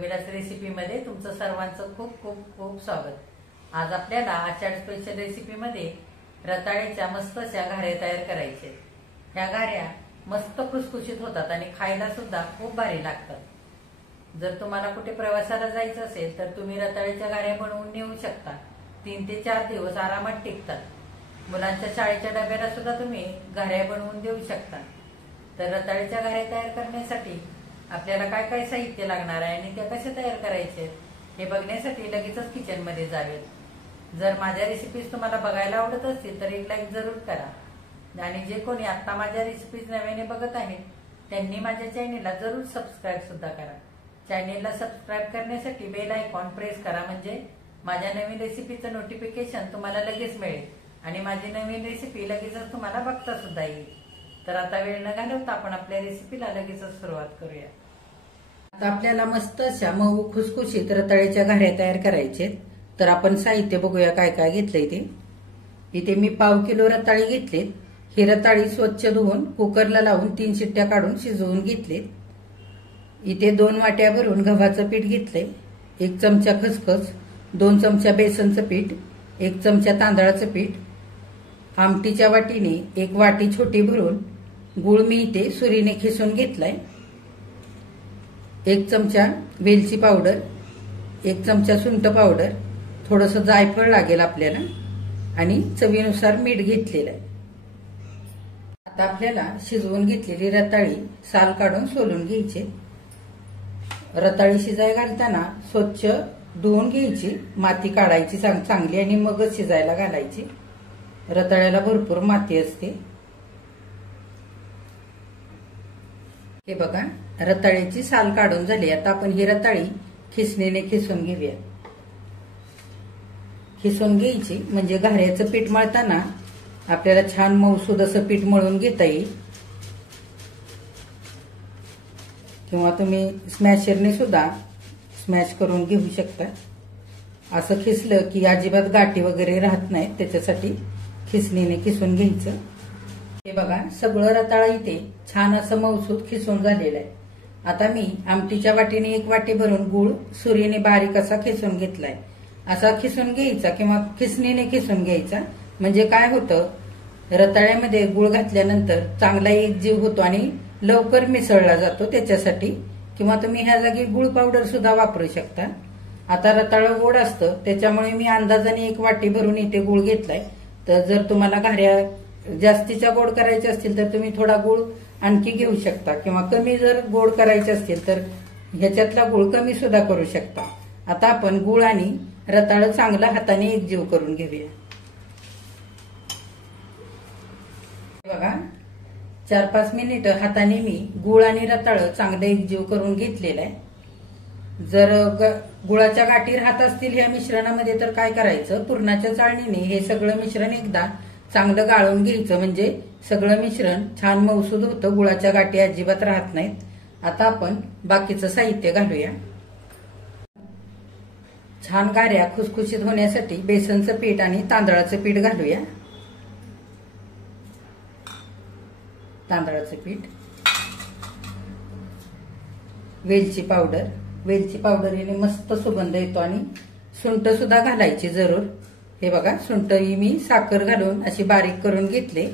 प्रमिलास रेसिपीमध्ये तुमचं सर्वांचं खूप खूप खूप स्वागत। आज आपल्याला आषाढ स्पेशल रेसिपीमध्ये रताळ्याच्या मस्तशा घाऱ्या तयार करायचे। ह्या घाऱ्या मस्त खुसखुशीत होतात आणि खायला सुद्धा खूप भारी लागतात। जर तुम्हाला कुठे प्रवासाला जायचं असेल तर तुम्ही रताळ्याच्या घाऱ्या बनवून नेऊ शकता। 3 ते 4 दिवस आरामात टिकतात। मुलांच्या शाळेच्या डब्याला सुद्धा तुम्ही घाऱ्या बनवून देऊ शकता। तर रताळ्याच्या घाऱ्या तयार करण्यासाठी आपल्याला काय काय साहित्य लागणार आहे आणि त्या कशा तयार करायचे हे बघण्यासाठी लगेचच किचन मध्ये जावेत। जर माझ्या रेसिपीज तुम्हाला बघायला आवडत असतील तर एक लाईक जरूर करा आणि जे कोणी आता माझ्या रेसिपीज नव्याने बघत आहेत त्यांनी माझ्या चॅनेलला जरूर सबस्क्राईब सुद्धा करा। चॅनेलला सबस्क्राईब करण्यासाठी बेल आयकॉन प्रेस करा, म्हणजे माझ्या नवीन रेसिपीचं नोटिफिकेशन तुम्हाला लगेच मिळेल आणि माझी नवीन रेसिपी लगेचच तुम्हाला बघता सुद्धा येईल। तर आता वेळ न घालवता आपण आपल्या रेसिपीला लगेचच सुरुवात करूया। आता आपल्याला मस्त अशा मऊ खुसखुशीत रताळ्याच्या घाऱ्या तयार करायचे। तर आपण साहित्य बघूया काय काय घेतलंय ते। इथे मी 1/2 किलो रताळी घेतलीत। ही रताळी स्वच्छ धुवून कुकरला लावून 3 शिट्ट्या काढून शिजवून घेतलीत। इथे 2 वाट्या भरून गव्हाचं पीठ घेतलंय, 1 चमचा खसखस, 2 चमचा बेसनचं पीठ, 1 चमचा तांदळाचं पीठ, आमटीच्या वाटीने 1 वाटी छोटी भरून गुळ मी इथे सुरीने खिसून घेतलाय, 1 चमचा वेलची पावडर, 1 चमचा सुंठ पावडर, थोडंसं जायफळ लागेल आपल्याला आणि चवीनुसार मीठ घेतलेलं आहे। आता आपल्याला शिजवून घेतलेली रताळी साल काढून सोलून घ्यायची। रताळी शिजाय घालताना स्वच्छ धुवून घ्यायची, माती काढायची चांगली आणि मगच शिजायला घालायची। रताळ्याला भरपूर माती असते। हे बघा, रताळ्याची साल काढून झाली। आता आपण ही रताळी खिसणीने खिसून घेऊया। खिसून घ्यायची म्हणजे घाऱ्याचं पीठ मळताना आपल्याला छान मऊसूद असं पीठ मळून घेता येईल, किंवा तुम्ही स्मॅशरने सुद्धा स्मॅश करून घेऊ शकता। असं खिसलं की अजिबात गाठी वगैरे राहत नाहीत, त्याच्यासाठी खिसणीने खिसून घ्यायचं। हे बघा, सगळं रताळा इथे छान असं मऊसूद खिसून झालेलं आहे। आता मी आमटीच्या वाटीने 1 वाटी भरून गुळ सुरीने बारीक असा खिसून घेतलाय। असा खिसून घ्यायचा किंवा खिसणीने खिसून घ्यायचा, म्हणजे काय होतं, रताळ्यामध्ये गुळ घातल्यानंतर चांगला एकजीव होतो आणि लवकर मिसळला जातो त्याच्यासाठी, किंवा तुम्ही ह्या जागी गुळ पावडर सुद्धा वापरू शकता। आता रताळं गोड असतं त्याच्यामुळे मी अंदाजाने 1 वाटी भरून इथे गुळ घेतलाय। तर जर तुम्हाला घाऱ्या जास्तीच्या गोड करायच्या असतील तर तुम्ही थोडा गुळ आणखी घेऊ शकता, किंवा कमी जर गोड करायचे असतील तर ह्याच्यातला गुळ कमी सुद्धा करू शकता। आता आपण गुळ आणि रताळं चांगला हाताने एकजीव करून घेऊया। बघा, 4-5 मिनिटं हाताने मी गुळ आणि रताळं चांगलं एकजीव करून घेतलेलं आहे। जर गुळाच्या गाठी राहत असतील या मिश्रणामध्ये तर काय करायचं, पुरणाच्या चाळणीने हे सगळं मिश्रण एकदा चांगलं गाळून घ्यायचं, म्हणजे सगळं मिश्रण छान मऊसूद होतं, गुळाच्या गाठी अजिबात राहत नाहीत। आता आपण बाकीचं साहित्य घालूया। छान घाऱ्या खुसखुशीत होण्यासाठी बेसनचं पीठ आणि तांदळाचं पीठ घालूया। तांदळाचं पीठ, वेलची पावडर, वेलची पावडरीने मस्त सुगंध येतो, आणि सुंठ सुद्धा घालायची जरूर। हे बघा, सुंठ ही मी साखर घालून अशी बारीक करून घेतले।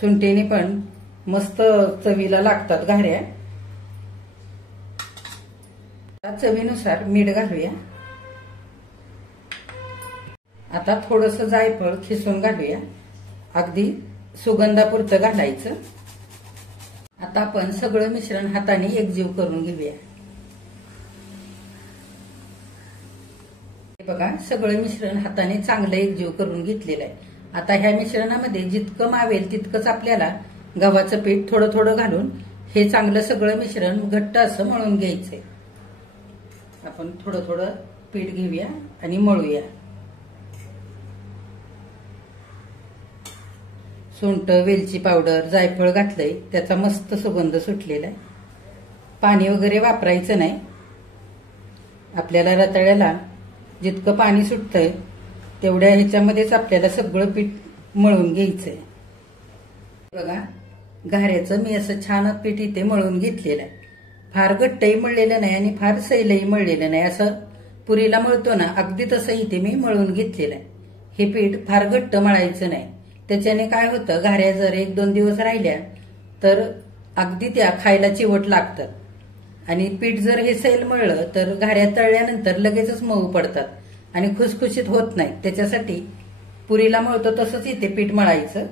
सुंठीने पण मस्त चवीला लागतात घाऱ्या। चवीनुसार मीठ घालूया। आता थोडंसं जायफळ खिसून घालूया, अगदी सुगंधापुरतं घालायचं। आता आपण सगळं मिश्रण हाताने एकजीव करून घेऊया। हे बघा, सगळं मिश्रण हाताने चांगलं एकजीव करून घेतलेलं आहे। आता ह्या मिश्रणामध्ये जितकं मावेल तितकंच आपल्याला गव्हाचं पीठ थोडं थोडं घालून हे चांगलं सगळं मिश्रण घट्ट असं मळून घ्यायचंय। आपण थोडं थोडं पीठ घेऊया आणि मळूया। सुंठ, वेलची पावडर, जायफळ घातलंय, त्याचा मस्त सुगंध सुटलेला आहे। पाणी वगैरे वापरायचं नाही। आपल्याला रताळ्याला जितकं पाणी सुटतंय तेवढ्या ह्याच्यामध्येच आपल्याला सगळं पीठ मळून घ्यायचंय। बघा, घाऱ्याचं मी असं छान पीठ इथे मळून घेतलेलं आहे। फार घट्टही मळलेलं नाही आणि फार सैलही मळलेलं नाही, असं पुरीला मळतो ना अगदी तसं इथे मी मळून घेतलेलं आहे. हे पीठ फार घट्ट मळायचं नाही, त्याच्याने काय होतं, घाऱ्या जर 1-2 दिवस राहिल्या तर अगदी त्या खायला चिवट लागतात. आणि पीठ जर हे सैल मळलं तर घाऱ्या तळल्यानंतर लगेचच मऊ पडतात आणि खुसखुशीत होत नाहीत. त्याच्यासाठी पुरीला मळतो तसंच इथे पीठ मळायचं.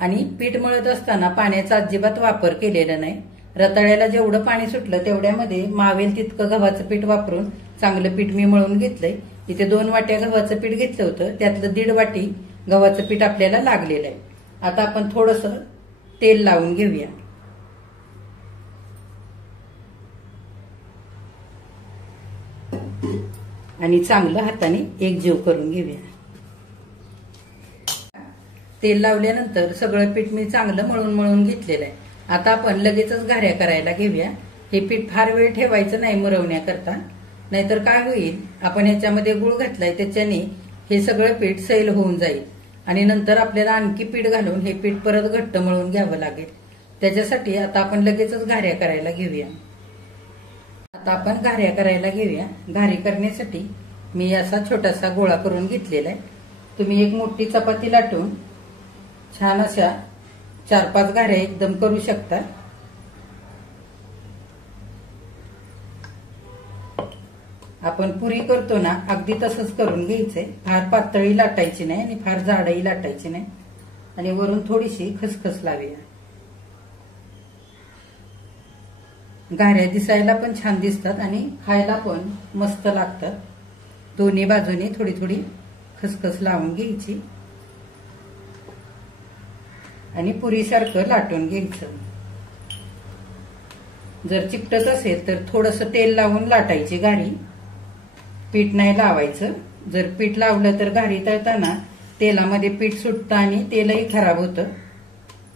आणि पीठ मळत असताना पाण्याचा अजिबात वापर केलेला नाही. रताळ्याला जेवढं पाणी सुटलं तेवढ्यामध्ये मावेल तितकं गव्हाचं पीठ वापरून चांगलं पीठ मी मळून घेतलंय. इथे 2 वाट्या गव्हाचं पीठ घेतलं होतं, त्यातलं 1.5 वाटी गव्हाचं पीठ आपल्याला लागलेलं आहे. आता आपण थोडंसं तेल लावून घेऊया. आणि चांगलं हाताने एकजीव करून घेऊया. तेल लावल्यानंतर सगळं पीठ मी चांगलं मळून घेतलेलं आहे. आता आपण लगेचच घाऱ्या करायला घेऊया. हे पीठ फार वेळ ठेवायचं नाही मुरवण्याकरता, नाहीतर काय होईल, आपण ह्याच्यामध्ये गुळ घातलाय त्याच्याने हे सगळं पीठ सैल होऊन जाईल आणि नंतर आपल्याला आणखी पीठ घालून हे पीठ परत घट्ट मळून घ्यावं लागेल. त्याच्यासाठी आता आपण लगेचच घाऱ्या करायला घेऊया. आता आपण घाऱ्या करायला घेऊया. घारी करण्यासाठी मी असा छोटासा गोळा करून घेतलेला आहे. तुम्ही एक मोठी चपाती लाटून छान अशा 4-5 घाऱ्या एकदम करू शकता. आपण पुरी करतो ना अगदी तसंच करून घ्यायचंय. फार पातळी लाटायची नाही आणि फार जाडही लाटायची नाही. आणि वरून थोडीशी खसखस लावूया. घाऱ्या दिसायला पण छान दिसतात आणि खायला पण मस्त लागतात. दोन्ही बाजूने थोडी थोडी खसखस लावून घ्यायची आणि पुरीसारखं लाटून घ्यायचं. जर चिकटत असेल तर थोडंसं तेल लावून लाटायची घारी, पीठ नाही लावायचं. जर पीठ लावलं तर घारी तळताना तेलामध्ये पीठ सुटतं आणि तेलही खराब होतं.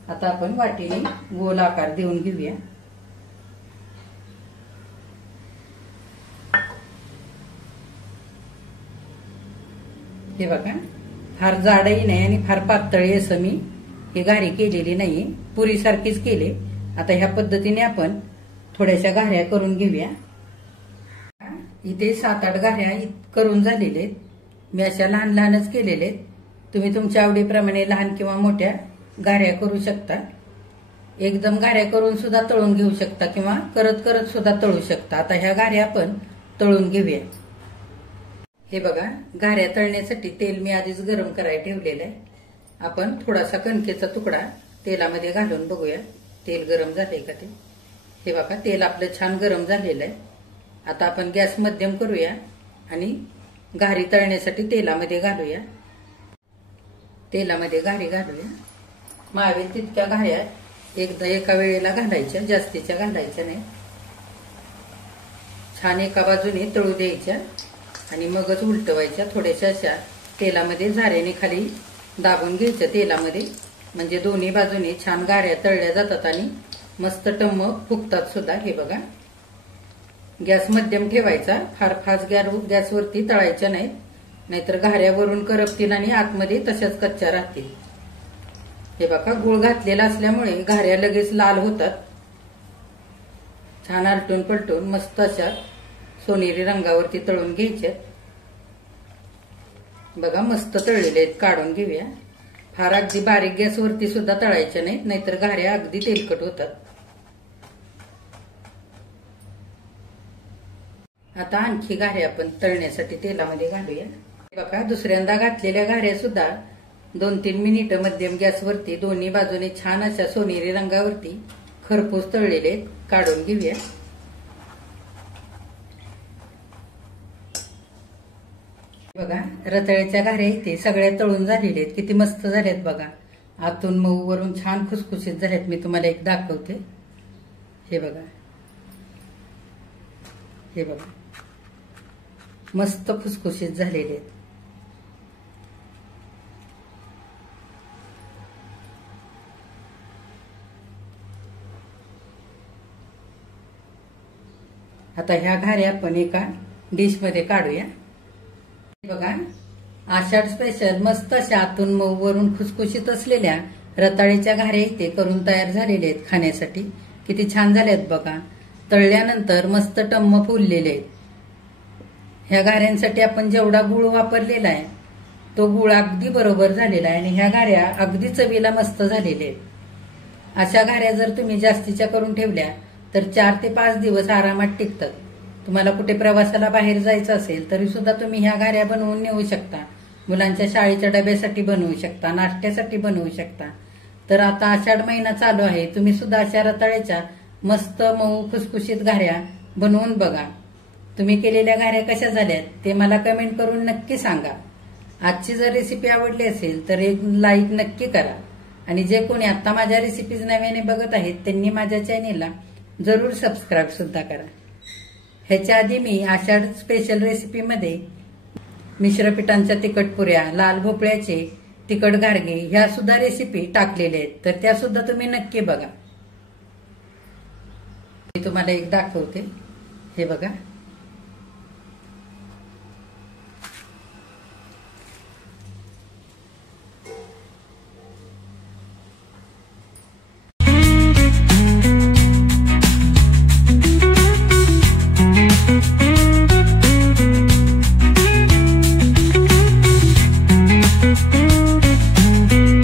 आता आपण वाटीने गोल आकार देऊन घेऊया. हे बघा, फार जाडही नाही आणि फार पातळी असं मी हे घारी केलेली नाहीये, पुरीसारखीच केले. आता ह्या पद्धतीने आपण थोड्याशा घाऱ्या करून घेऊया. इथे 7-8 घाऱ्या करून झालेले आहेत. मी अशा लहान लहानच केलेले आहेत. तुम्ही तुमच्या आवडीप्रमाणे लहान किंवा मोठ्या घाऱ्या करू शकता. एकदम घाऱ्या करून सुद्धा तळून घेऊ शकता किंवा करत करत सुद्धा तळू शकता. आता ह्या घाऱ्या आपण तळून घेऊया. हे बघा, घाऱ्या तळण्यासाठी तेल मी आधीच गरम करायला ठेवलेलं आहे. आपण थोडासा कणकेचा तुकडा तेलामध्ये घालून बघूया तेल गरम झालंय का ते. हे बघा, तेल आपलं छान गरम झालेलं आहे. आता आपण गॅस मध्यम करूया आणि घारी तळण्यासाठी तेलामध्ये घालूया. तेलामध्ये घारी घालूया. मावेल तितक्या घाऱ्या एकदा एका वेळेला घालायच्या, जास्तीच्या घालायच्या नाही. छान एका बाजूने तळू द्यायच्या आणि मगच उलटवायच्या. थोड्याशा अशा तेलामध्ये झाऱ्याने खाली दाबून घ्यायच्या तेलामध्ये, म्हणजे दोन्ही बाजूने छान घाऱ्या तळल्या जातात आणि मस्त टम्म फुगतात सुद्धा. हे बघा, गॅस मध्यम ठेवायचा, फार फास्ट गॅसवरती तळायच्या नाहीत, नाहीतर घाऱ्यावरून करपतील आणि आतमध्ये तशाच कच्च्या राहतील. हे बघा, गुळ घातलेला असल्यामुळे घाऱ्या लगेच लाल होतात. छान आलटून पलटून मस्त अशा सोनेरी रंगावरती तळून घ्यायच्या. बघा, मस्त तळलेले आहेत. काढून घेऊया. फार अगदी बारीक गॅसवरती सुद्धा तळायच्या नाहीत, नाहीतर घाऱ्या अगदी तेलकट होतात. आता आणखी घाऱ्या आपण तळण्यासाठी तेलामध्ये घालूया. बघा, दुसऱ्यांदा घातलेल्या घाऱ्या सुद्धा 2-3 मिनिटं मध्यम गॅसवरती दोन्ही बाजूने छान अशा सोनेरी रंगावरती खरपूस तळलेले आहेत. काढून घेऊया. बघा, रताळ्याच्या घाऱ्या इथे सगळ्या तळून झालेल्या आहेत. किती मस्त झाल्यात बघा. आतून मऊ, वरून छान खुसखुशीत झाल्यात. मी तुम्हाला एक दाखवते. हे बघा, हे बघा, मस्त खुसखुशीत झालेले आहेत. आता ह्या घाऱ्या आपण एका डिश मध्ये काढूया. बघा, आषाढ स्पेशल मस्त अशा आतून मऊ, वरून खुसखुशीत असलेल्या रताळ्याच्या घाऱ्या इथे करून तयार झालेल्या आहेत खाण्यासाठी. किती छान झाल्यात बघा. तळल्यानंतर मस्त टम्म फुललेले आहेत. ह्या घाऱ्यांसाठी आपण जेवढा गुळ वापरलेला आहे तो गुळ अगदी बरोबर झालेला आहे आणि ह्या घाऱ्या अगदी चवीला मस्त झालेल्या आहेत. अशा घाऱ्या जर तुम्ही जास्तीच्या करून ठेवल्या तर 4 ते 5 दिवस आरामात टिकतात. तुम्हाला कुठे प्रवासाला बाहेर जायचं असेल तरी सुद्धा तुम्ही ह्या घाऱ्या बनवून नेऊ शकता. मुलांच्या शाळेच्या डब्यासाठी बनवू शकता, नाश्त्यासाठी बनवू शकता. तर आता आषाढ महिना चालू आहे, तुम्ही सुद्धा अशा रताळ्याच्या मस्त मऊ खुसखुशीत घाऱ्या बनवून बघा. तुम्ही केलेल्या घाऱ्या कशा झाल्यात ते मला कमेंट करून नक्की सांगा. आजची जर रेसिपी आवडली असेल तर एक लाईक नक्की करा आणि जे कोणी आता माझ्या रेसिपीज नव्याने बघत आहेत त्यांनी माझ्या चॅनेलला जरूर सबस्क्राईब सुद्धा करा. ह्याच्या आधी मी आषाढ स्पेशल रेसिपीमध्ये मिश्रपिठांच्या तिखट पुऱ्या, लाल भोपळ्याचे तिखट घारगे ह्या सुद्धा रेसिपी टाकलेल्या आहेत, तर त्या सुद्धा तुम्ही नक्की बघा. मी तुम्हाला एक दाखवते, हे बघा.